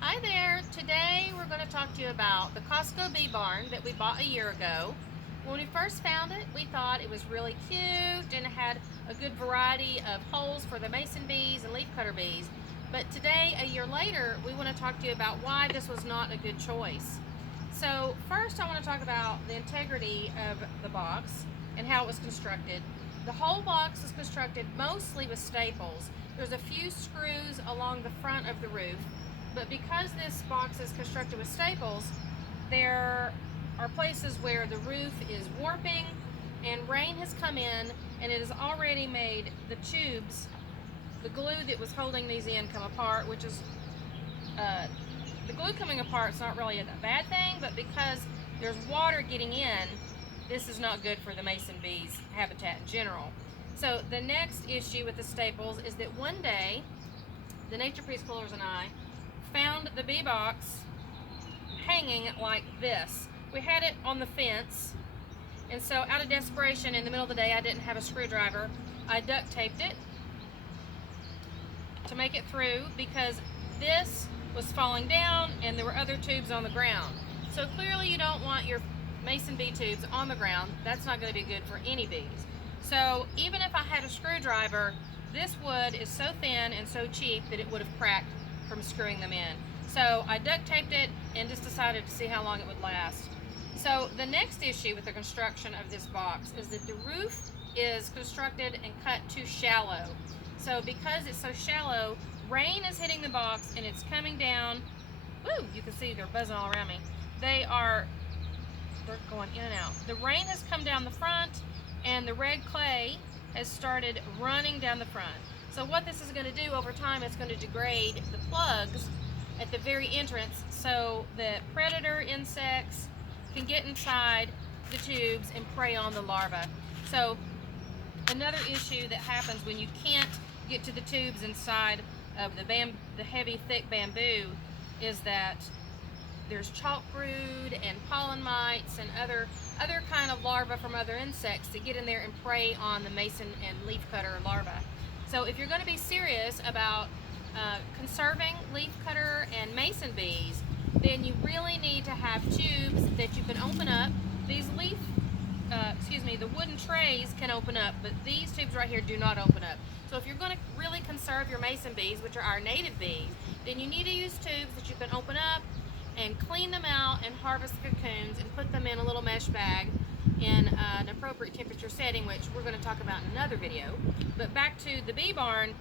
Hi there. Today we're going to talk to you about the Costco Bee Barn that we bought a year ago. When we first found it, we thought it was really cute and it had a good variety of holes for the mason bees and leafcutter bees. But today, a year later, we want to talk to you about why this was not a good choice. So first I want to talk about the integrity of the box and how it was constructed. The whole box is constructed mostly with staples. There's a few screws along the front of the roof, but because this box is constructed with staples, there are places where the roof is warping and rain has come in and it has already made the tubes, the glue that was holding these in, come apart, which is the glue coming apart is not really a bad thing, but because there's water getting in, this is not good for the mason bees habitat in general. So the next issue with the staples is that one day the nature preschoolers and I found the bee box hanging like this. We had it on the fence, and so out of desperation, in the middle of the day, I didn't have a screwdriver. I duct taped it to make it through because this was falling down and there were other tubes on the ground. So clearly you don't want your mason bee tubes on the ground. That's not going to be good for any bees. So even if I had a screwdriver, this wood is so thin and so cheap that it would have cracked from screwing them in. So I duct taped it and just decided to see how long it would last. So the next issue with the construction of this box is that the roof is constructed and cut too shallow. So because it's so shallow, rain is hitting the box and it's coming down. Woo, you can see they're buzzing all around me. They're going in and out. The rain has come down the front and the red clay has started running down the front. So what this is going to do over time, it's going to degrade the plugs at the very entrance so that predator insects can get inside the tubes and prey on the larvae. So another issue that happens when you can't get to the tubes inside of the heavy thick bamboo is that there's chalk brood and pollen mites and other kind of larvae from other insects that get in there and prey on the mason and leafcutter larvae. So if you're going to be serious about conserving leafcutter and mason bees, then you really need to have tubes that you can open up. These the wooden trays can open up, but these tubes right here do not open up. So if you're going to really conserve your mason bees, which are our native bees, then you need to use tubes that you can open up and clean them out and harvest the cocoons and put them in a little mesh bag in an appropriate temperature setting, which we're going to talk about in another video. But back to the bee barn,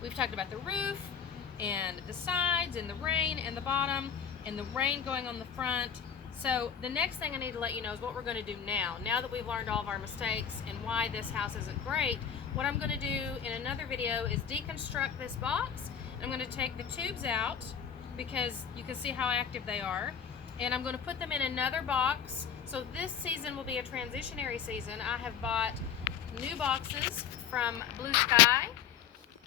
we've talked about the roof and the sides and the rain and the bottom and the rain going on the front. So the next thing I need to let you know is what we're going to do now. Now that we've learned all of our mistakes and why this house isn't great, what I'm going to do in another video is deconstruct this box. I'm going to take the tubes out because you can see how active they are, and I'm going to put them in another box. So this season will be a transitionary season. I have bought new boxes from Blue Sky,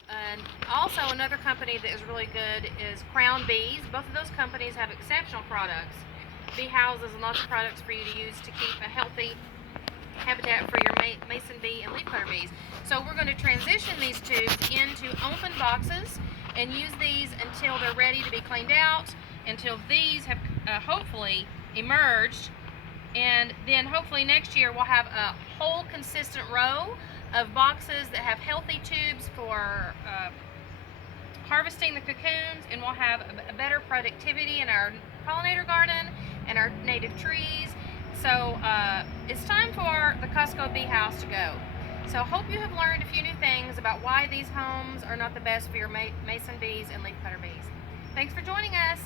and also another company that is really good is Crown Bees. Both of those companies have exceptional products, bee houses, and lots of products for you to use to keep a healthy habitat for your mason bee and leafcutter bees. So we're going to transition these tubes into open boxes and use these until they're ready to be cleaned out, until these have hopefully emerged, and then hopefully next year we'll have a whole consistent row of boxes that have healthy tubes for harvesting the cocoons, and we'll have a better productivity in our pollinator garden and our native trees. So it's time for the Costco Bee House to go. So hope you have learned a few new things about why these homes are not the best for your mason bees and leafcutter bees. Thanks for joining us.